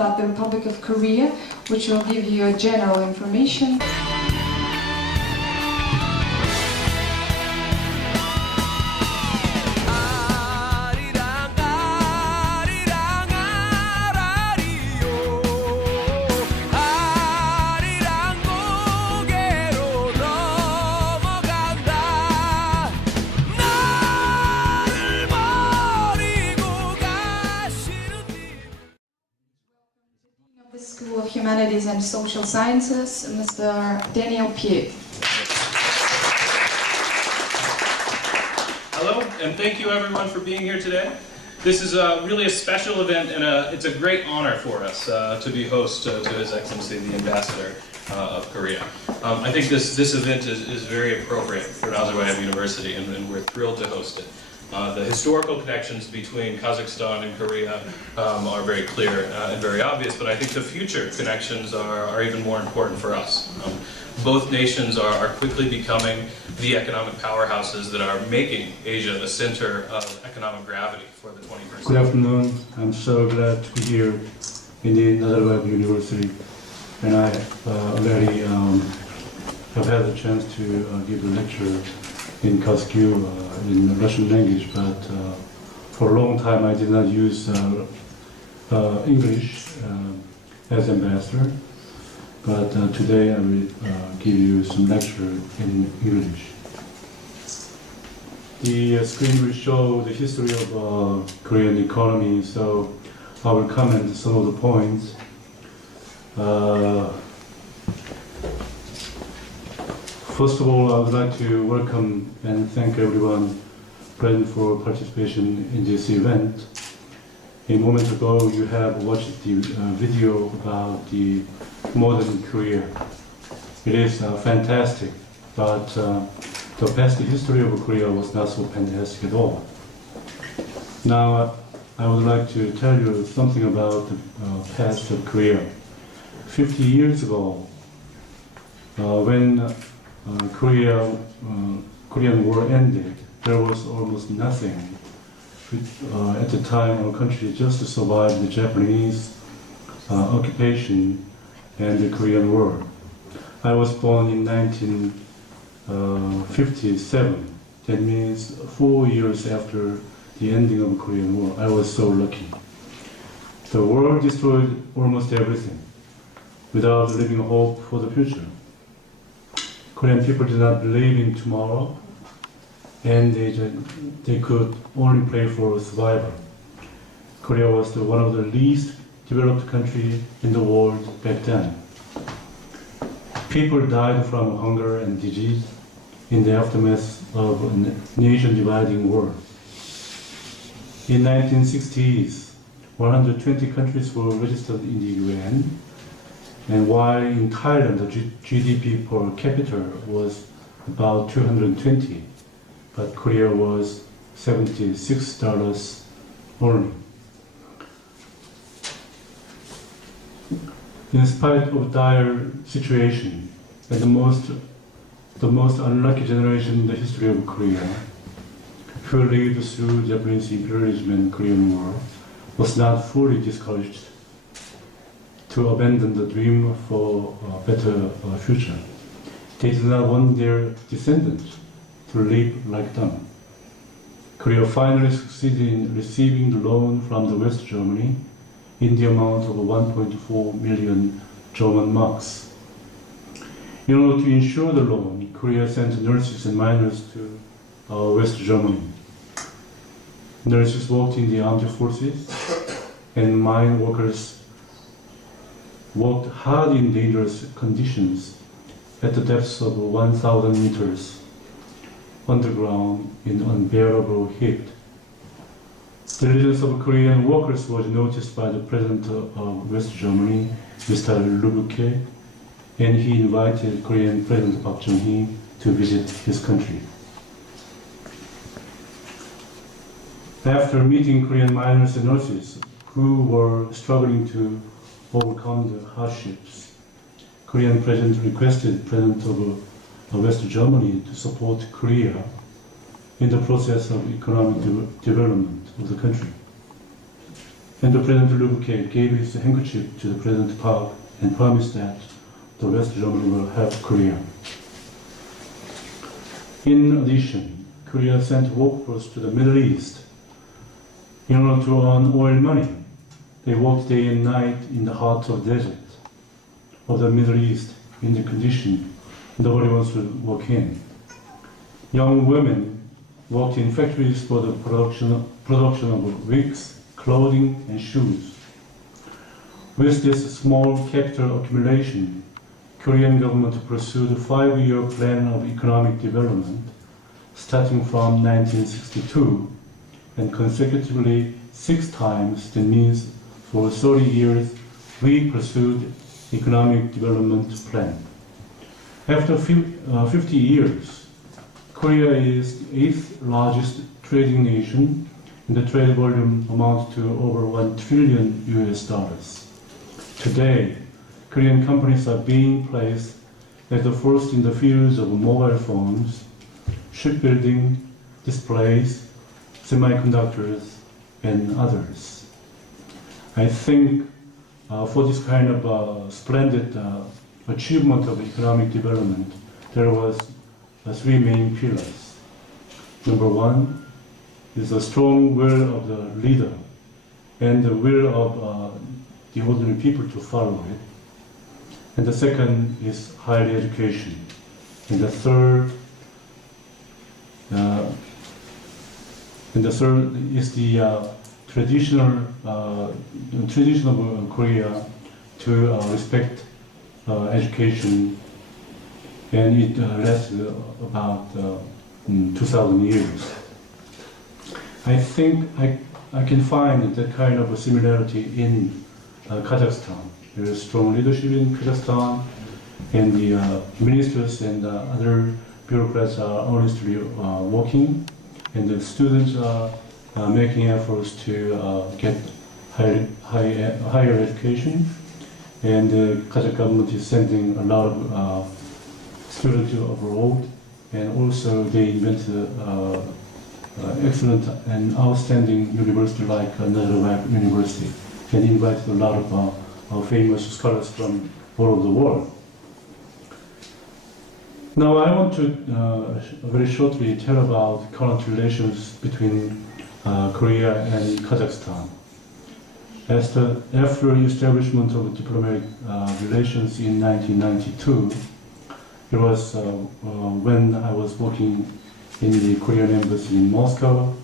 about the Republic of Korea, which will give you a general information. School of Humanities and Social Sciences, Mr. Daniel Pugh. Hello, and thank you everyone for being here today. This is really a special event, and it's a great honor for us to be host to His Excellency the Ambassador of Korea. I think this event is very appropriate for Nazarbayev University, and we're thrilled to host it. The historical connections between Kazakhstan and Korea are very clear and very obvious, but I think the future connections are even more important for us. Both nations are quickly becoming the economic powerhouses that are making Asia the center of economic gravity for the 21st century. Good afternoon. I'm so glad to be here in the Nazarbayev University, and I already have had the chance to give a lecture in Kazakh in Russian language, but for a long time I did not use English as ambassador. But today I will give you some lecture in English. The screen will show the history of Korean economy, so I will comment some of the points. First of all, I would like to welcome and thank everyone present for participation in this event. A moment ago, you have watched the video about the modern Korea. It is fantastic, but the past history of Korea was not so fantastic at all. Now, I would like to tell you something about the past of Korea. 50 years ago, when Korean War ended, there was almost nothing. At the time, our country just survived the Japanese occupation and the Korean War. I was born in 1957. That means 4 years after the ending of the Korean War. I was so lucky. The war destroyed almost everything without leaving hope for the future. Korean people did not believe in tomorrow, and they could only pray for survival. Korea was one of the least developed countries in the world back then. People died from hunger and disease in the aftermath of a nation-dividing war. In 1960s, 120 countries were registered in the UN, and while in Thailand the GDP per capita was about 220, but Korea was $76 only. In spite of dire situation and the most unlucky generation in the history of Korea, who lived through Japanese imperialism and Korean War, was not fully discouraged to abandon the dream for a better future. They did not want their descendants to live like them. Korea finally succeeded in receiving the loan from the West Germany in the amount of 1.4 million German marks. In order to ensure the loan, Korea sent nurses and miners to West Germany. Nurses worked in the armed forces, and mine workers worked hard in dangerous conditions at the depths of 1,000 meters underground in unbearable heat. The diligence of Korean workers was noticed by the President of West Germany, Mr. Lubke, and he invited Korean President Park Chung-hee to visit his country. After meeting Korean miners and nurses who were struggling to overcome the hardships, Korean President requested President of West Germany to support Korea in the process of economic development of the country. And the President Lubuke gave his handkerchief to the President Park and promised that the West Germany will help Korea. In addition, Korea sent workforce to the Middle East in order to earn oil money. They worked day and night in the heart of the desert of the Middle East in the condition nobody wants to work in. Young women worked in factories for the production of wigs, clothing, and shoes. With this small capital accumulation, Korean government pursued a 5-year plan of economic development starting from 1962 and consecutively 6 times. That means for 30 years we pursued economic development plan. After 50 years, Korea is the 8th largest trading nation, and the trade volume amounts to over $1 trillion. Today, Korean companies are being placed as the first in the fields of mobile phones, shipbuilding, displays, semiconductors, and others. I think for this kind of splendid achievement of economic development, there was 3 main pillars. Number 1 is a strong will of the leader and the will of the ordinary people to follow it. And the second is higher education. And the third is the tradition of Korea to respect education, and it lasted about 2,000 years. I think I can find that kind of a similarity in Kazakhstan. There is strong leadership in Kazakhstan, and the ministers and other bureaucrats are honestly working, and the students are making efforts to get higher education, and the Kazakh government is sending a lot of students abroad, and also they invented excellent and outstanding university like Nazarbayev University, and invited a lot of famous scholars from all over the world. Now I want to very shortly tell about current relations between Korea and Kazakhstan. After the establishment of diplomatic relations in 1992, it was when I was working in the Korean embassy in Moscow.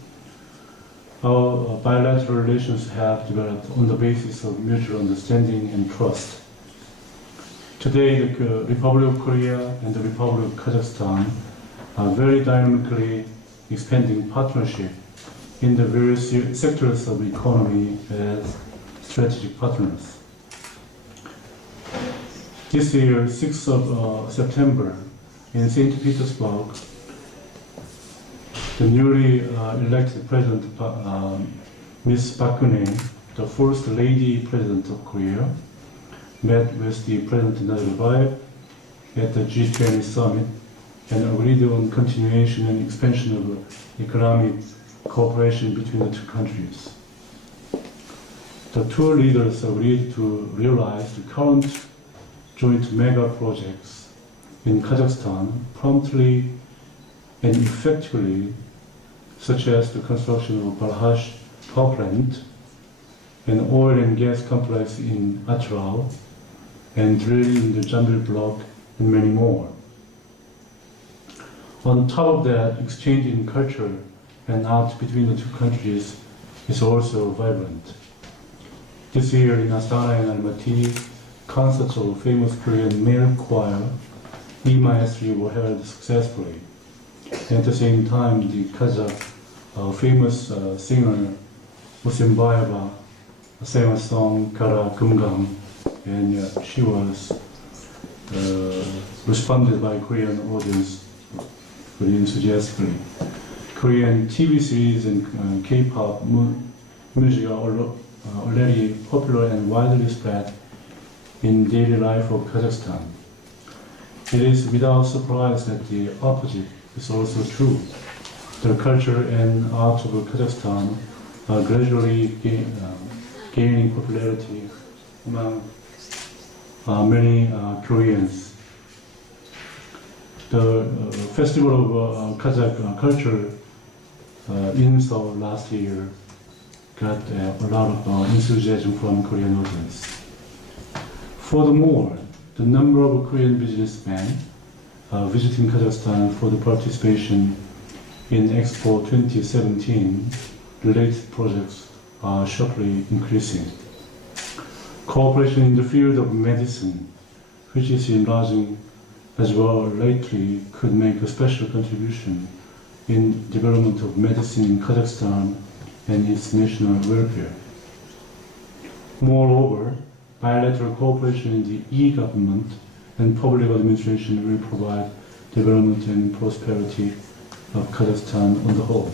Our bilateral relations have developed on the basis of mutual understanding and trust. Today, the Republic of Korea and the Republic of Kazakhstan are very dynamically expanding partnership in the various sectors of the economy as strategic partners. This year, 6th of September, in St. Petersburg, the newly elected President, Ms. Park Geun-hye, the first lady President of Korea, met with the President Nazarbayev at the G20 summit and agreed on continuation and expansion of economic cooperation between the 2 countries. The 2 leaders agreed to realize the current joint mega projects in Kazakhstan promptly and effectively, such as the construction of Balhash power plant, an oil and gas complex in Atral, and drilling in the Jambil block, and many more. On top of that, exchange in culture and art between the 2 countries is also vibrant. This year in Astana and Almaty, concerts of famous Korean male choir, E Maestri, were held successfully. At the same time, the Kazakh famous singer Musimbayeva sang a song, Kara Kumgang, and she was responded by Korean audience very enthusiastically. Korean TV series and K-pop music are already popular and widely spread in daily life of Kazakhstan. It is without surprise that the opposite is also true. The culture and art of Kazakhstan are gradually gaining popularity among many Koreans. The Festival of Kazakh Culture in Seoul last year got a lot of enthusiasm from Korean audience. Furthermore, the number of Korean businessmen visiting Kazakhstan for the participation in Expo 2017 related projects are sharply increasing. Cooperation in the field of medicine, which is enlarging as well lately, could make a special contribution in development of medicine in Kazakhstan and its national welfare. Moreover, bilateral cooperation in the e-government and public administration will provide development and prosperity of Kazakhstan on the whole.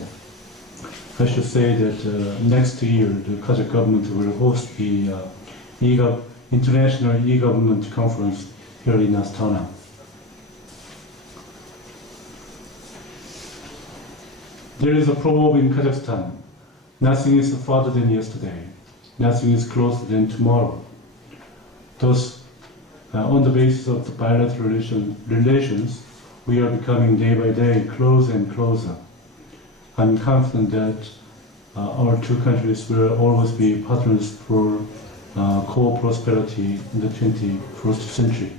I should say that next year the Kazakh government will host the International E-Government Conference here in Astana. There is a proverb in Kazakhstan: nothing is farther than yesterday, nothing is closer than tomorrow. Thus, on the basis of the bilateral relations, we are becoming day by day closer and closer. I'm confident that our two countries will always be partners for co-prosperity in the 21st century.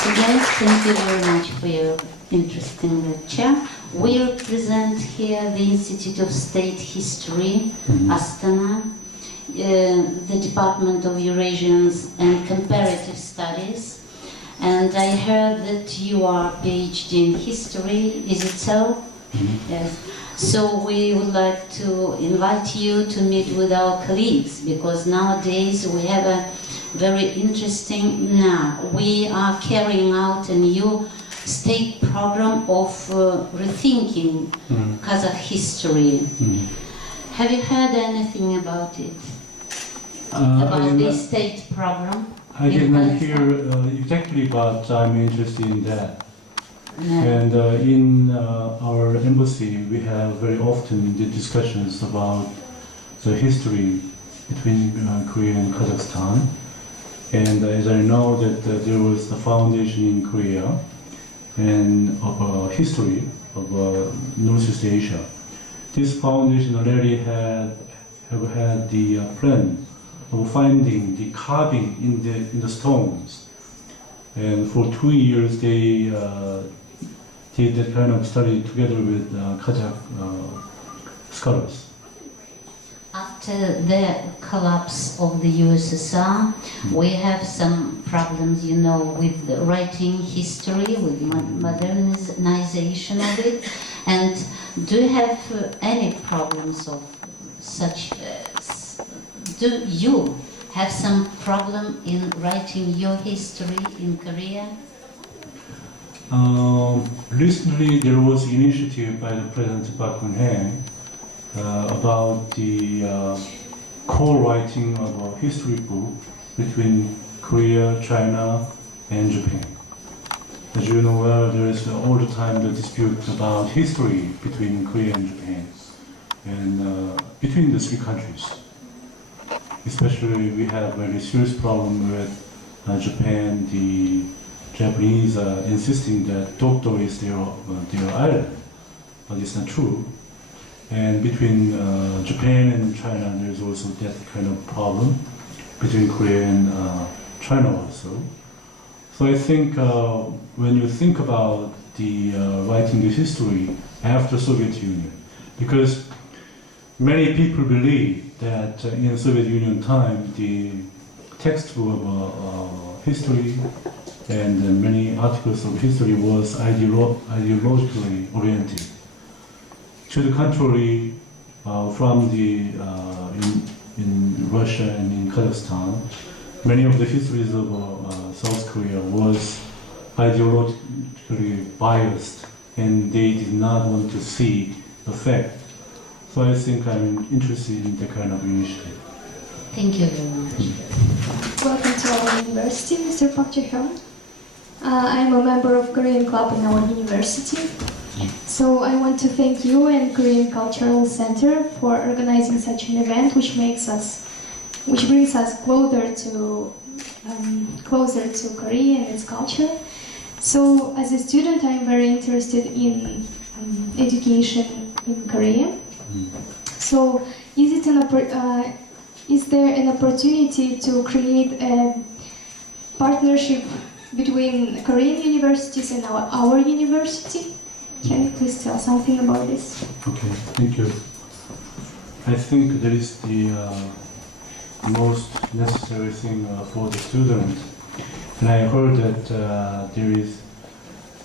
So guys, thank you very much for your interesting lecture. We represent here the Institute of State History, Astana, the Department of Eurasians and Comparative Studies. And I heard that you are PhD in history, is it so? Yes. So we would like to invite you to meet with our colleagues, because nowadays we have a very interesting, we are carrying out a new state program of rethinking Kazakh history. Have you heard anything about it? About this state program? I did not hear exactly, but I'm interested in that. And in our embassy, we have very often the discussions about the history between Korea and Kazakhstan. And as I know that there was the foundation in Korea and of history of Northeast Asia. This foundation already have had the plan of finding the carving in the stones. And for 2 years they did that kind of study together with Kazakh scholars. After the collapse of the USSR, we have some problems, you know, with the writing history, with modernization of it. And do you have any problems of such? Do you have some problem in writing your history in Korea? Recently, there was an initiative by the President Park Geun-hye about the co-writing of a history book between Korea, China, and Japan. As you know well, there is all the time the dispute about history between Korea and Japan, and between the three countries. Especially, we have a very serious problem with Japan. The Japanese are insisting that Dokdo is their island, but it's not true. And between Japan and China, there's also that kind of problem between Korea and China also. So I think when you think about the writing the history after Soviet Union, because many people believe that in Soviet Union time, the textbook of history and many articles of history was ideologically oriented. To the contrary, from the in Russia and in Kazakhstan, many of the histories of South Korea was ideologically biased, and they did not want to see the fact. So I think I'm interested in that kind of initiative. Thank you very much. Welcome to our university, Mr. Pэk Chú Hёn. I'm a member of Korean club in our university. So I want to thank you and Korean Cultural Center for organizing such an event, which brings us closer to Korea and its culture. So as a student, I'm very interested in education in Korea. So is there an opportunity to create a partnership between Korean universities and our university? Can you please tell something about this? Okay, thank you. I think that is the most necessary thing for the student. And I heard that there is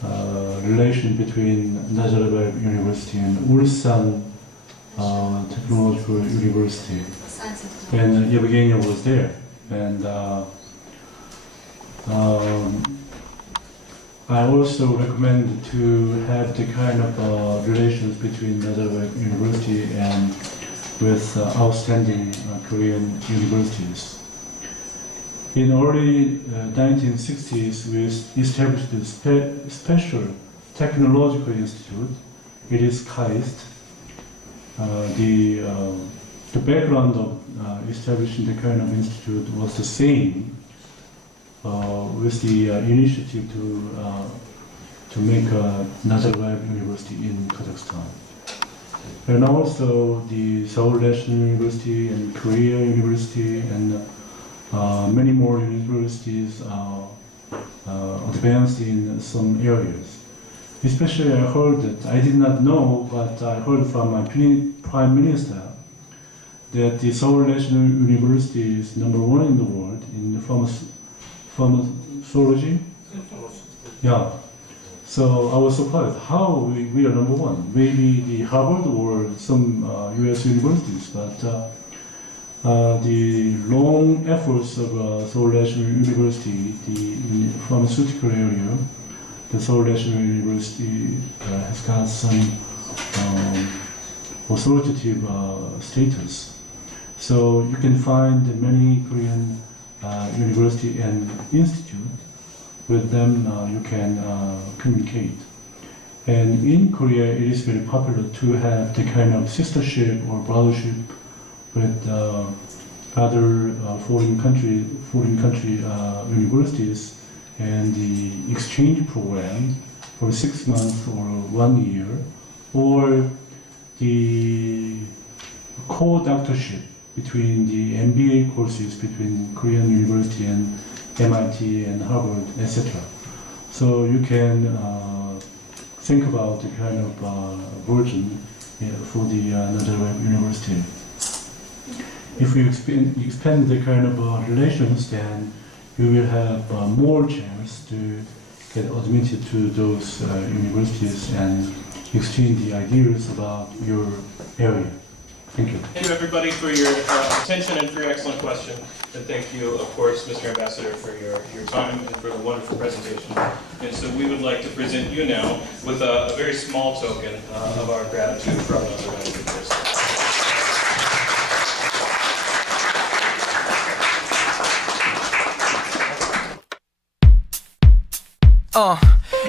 a relation between Nazarbayev University and Ulsan Technological University. And Yevgenia was there. And I also recommend to have the kind of relations between Nazarbayev University and with outstanding Korean universities. In early 1960s, we established a special technological institute. It is KAIST. The background of establishing the kind of institute was the same with the initiative to make Nazarbayev University in Kazakhstan. And also the Seoul National University and Korea University and many more universities advanced in some areas. Especially I heard that, I did not know, but I heard from my Prime Minister that the Seoul National University is #1 in the world in the pharmacology. Yeah. So I was surprised how we are #1. Maybe the Harvard or some U.S. universities, but the long efforts of Seoul National University, in the pharmaceutical area, the Seoul National University has got some authoritative status. So you can find many Korean university and institute. With them you can communicate. And in Korea it is very popular to have the kind of sistership or brothership with other foreign country universities, and the exchange program for 6 months or 1 year, or the co-doctorship between the MBA courses between Korean University and MIT and Harvard, etc. So you can think about the kind of version for the Nazarbayev University. If you expand the kind of relations, then you will have more chance to get admitted to those universities and exchange the ideas about your area. Thank you. Thank you, everybody, for your attention and for your excellent question. And thank you, of course, Mr. Ambassador, for your time and for the wonderful presentation. And so we would like to present you now with a very small token of our gratitude from Nazarbayev University.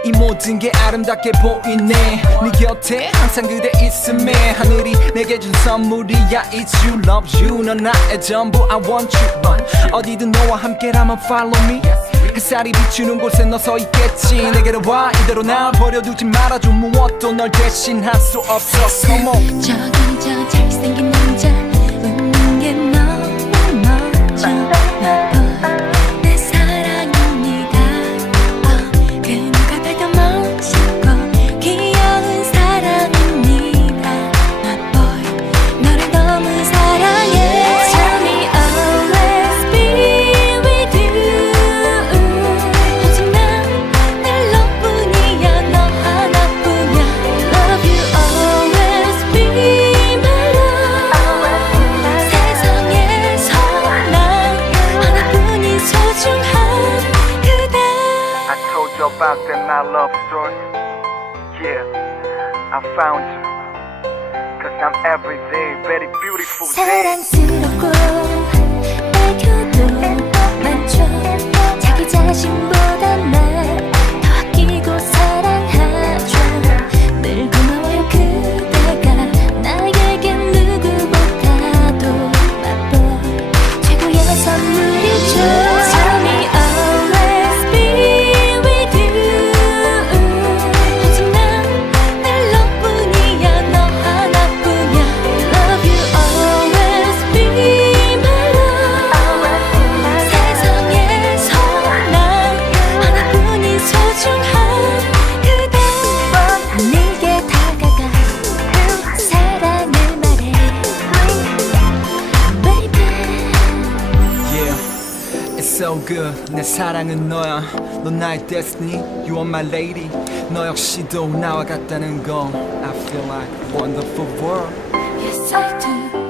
이 모든 게 아름답게 보이네 네 곁에 항상 그대 있음에 하늘이 내게 준 선물이야 It's you, love you 넌 나의 전부 I want you 어디든 너와 함께라면 follow me 햇살이 비추는 곳에 너 서 있겠지 내게로 와 이대로 날 버려두지 말아줘 무엇도 널 대신할 수 없어 Come on 저기 저 잘생긴 남자 웃는 게 너무 멋져 내 사랑입니다 그 누가 봐도 멋있고 귀여운 사람입니다 My boy 너를 너무 사랑해 Tell me always be with you 오직 난 늘 너뿐이야 너 하나뿐이야 Love you always be my love 세상에서 난 하나뿐인 소중한 그대 I told you about that my love story. Yeah, I found you. Cause I'm every day very beautiful day. 사랑스럽고 애교도 많죠 자기 자신보다 날 더 아끼고 사랑하죠 늘 so good 내 사랑은 너야 넌 나의 destiny You are my lady 너 역시도 나와 같다는 걸 I feel like a wonderful world Yes I do